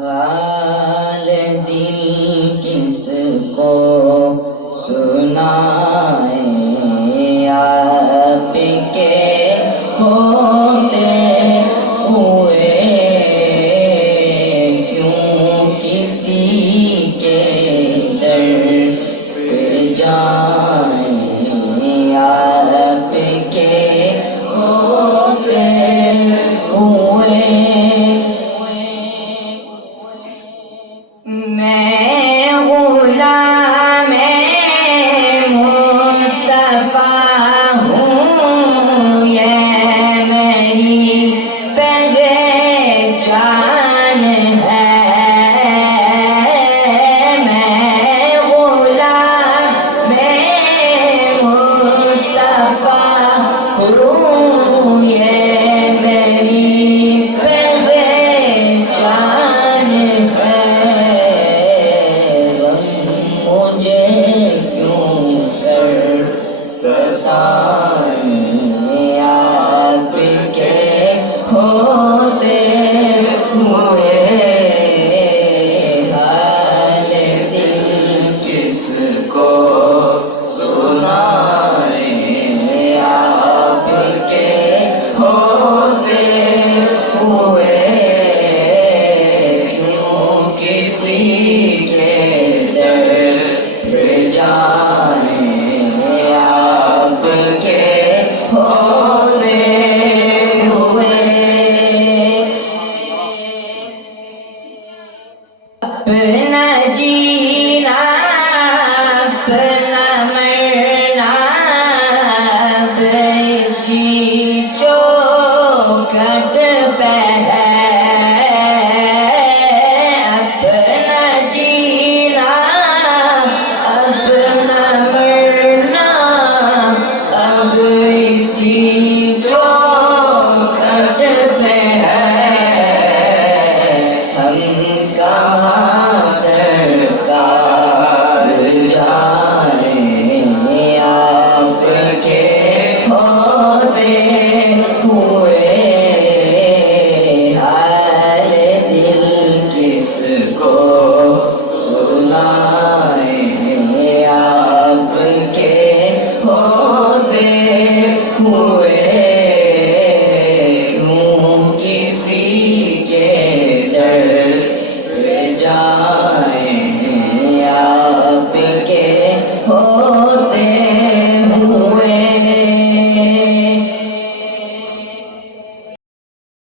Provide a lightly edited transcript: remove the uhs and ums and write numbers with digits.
حال دل کس کو سنائیں، آپ کے ہوتے ہوئے کیوں کسی کے در پہ جائیں، آپ کے ہوتے ہوئے میں غلام مصطفیٰ ہوں، یہ میری پہچان ہے، میں غلام مصطفیٰ ہوں، یہ میری پہچان ہے، مجھے کیوں کر ستائیں، آپ کے ہوتے ہوئے حال دل کس کو سنائیں، آپ کے ہوتے ہوئے کیوں کسی کے در پہ جائیں، آپ کے ہوتے ہوئے اپنا جینا اپنا مرنا اسی چوکھٹ پہ ہے، اپنا جینا اپنا مرنا اب اسی چوکھٹ پہ ہے، ہم کہاں سرکار جائیں، آپ کے ہوتے ہوئے حال دل کس کو سنائیں، آپ کے ہوتے ہوئے کیوں کسی کے در پہ جائیں۔